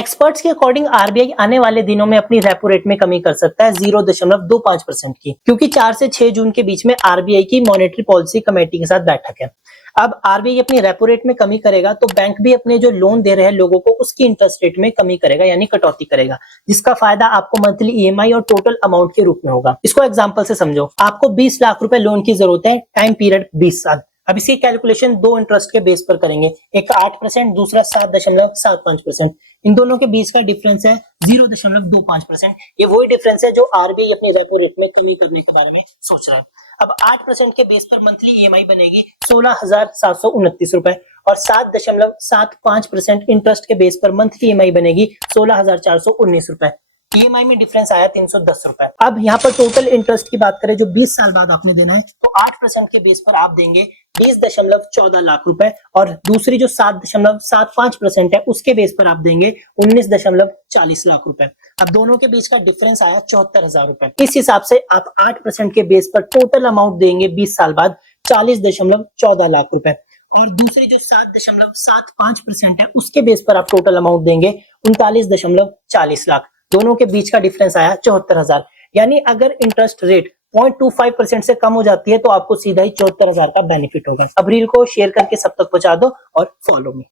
Experts के according RBI आने वाले दिनों में अपनी रेपो रेट में कमी कर सकता है 0.25% की, क्योंकि 4 से 6 जून के बीच में आरबीआई की मॉनेटरी पॉलिसी कमेटी के साथ बैठक है। अब आरबीआई अपनी रेपो रेट में कमी करेगा तो बैंक भी अपने जो लोन दे रहे हैं लोगों को उसकी इंटरेस्ट रेट में कमी करेगा, यानी कटौती करेगा, जिसका फायदा आपको मंथली ईएमआई और टोटल अमाउंट के रूप में होगा। इसको एग्जांपल से समझो, आपको 20 लाख रुपए लोन की जरूरत है, टाइम पीरियड 20 साल। अब इसकी कैलकुलेशन दो इंटरेस्ट के बेस पर करेंगे, एक 8%, दूसरा 7.75%। इन दोनों के बीच का डिफरेंस है 0.25%। ये वही डिफरेंस है जो आरबीआई अपनी रेपो रेट में कमी करने के बारे में सोच रहा है। अब 8% के बेस पर मंथली ईएमआई बनेगी 16,729 रुपए और 7.75% इंटरेस्ट के बेस पर मंथली ईएमआई बनेगी 16,419 रुपए। ईएमआई में डिफरेंस आया 310 रुपए। अब यहाँ पर टोटल इंटरेस्ट की बात करें जो 20 साल बाद आपने देना है, तो 8% के बेस पर आप देंगे 20.14 लाख रुपए और दूसरी जो 7.75% है उसके बेस पर आप देंगे 19.40 लाख रुपए। अब दोनों के बीच का डिफरेंस आया 74,000 रुपए। इस हिसाब से आप 8% के बेस पर टोटल अमाउंट देंगे 20 साल बाद 40.14 लाख रुपए और दूसरी जो 7.75% है उसके बेस पर आप टोटल अमाउंट देंगे 39.40 लाख। दोनों के बीच का डिफरेंस आया 74,000। यानी अगर इंटरेस्ट रेट 0.25% से कम हो जाती है तो आपको सीधा ही 74,000 का बेनिफिट होगा। अब रील को शेयर करके सब तक पहुंचा दो और फॉलो मी।